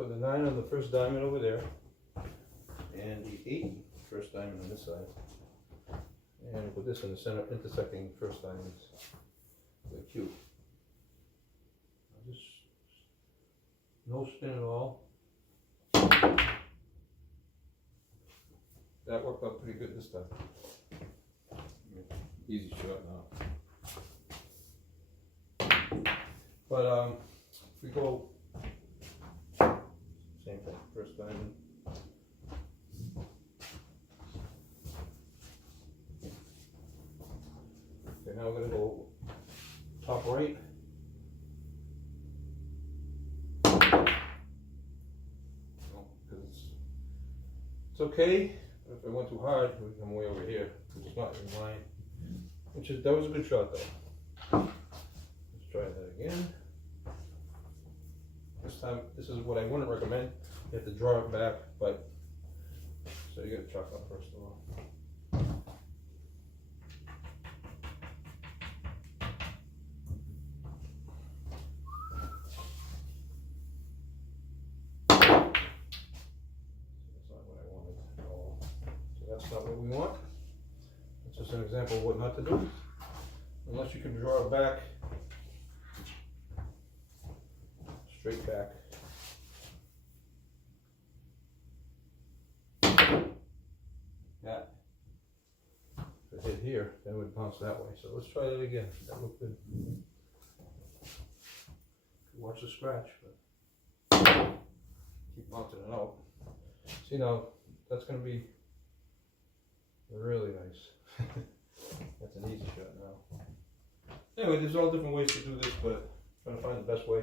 put the 9 on the first diamond over there, and the 8 first diamond on this side, and put this in the center, intersecting first diamonds with a cube. Just no spin at all. That worked out pretty good this time. Easy shot now. But if we go, same thing, first diamond. Okay, now we're gonna go top right. Because it's okay, but if I went too hard, we come way over here, which is not in line. That was a good shot though. Let's try that again. This time, this is what I wouldn't recommend. You have to draw it back, but so you got to chalk up first of all. That's not what I wanted at all. So that's not what we want. That's just an example of what not to do. Unless you can draw it back, straight back. That. If it hit here, then it would bounce that way. So let's try that again. That looked good. Watch the scratch, but keep bouncing it out. See now, that's going to be really nice. That's an easy shot now. Anyway, there's all different ways to do this, but I'm trying to find the best way.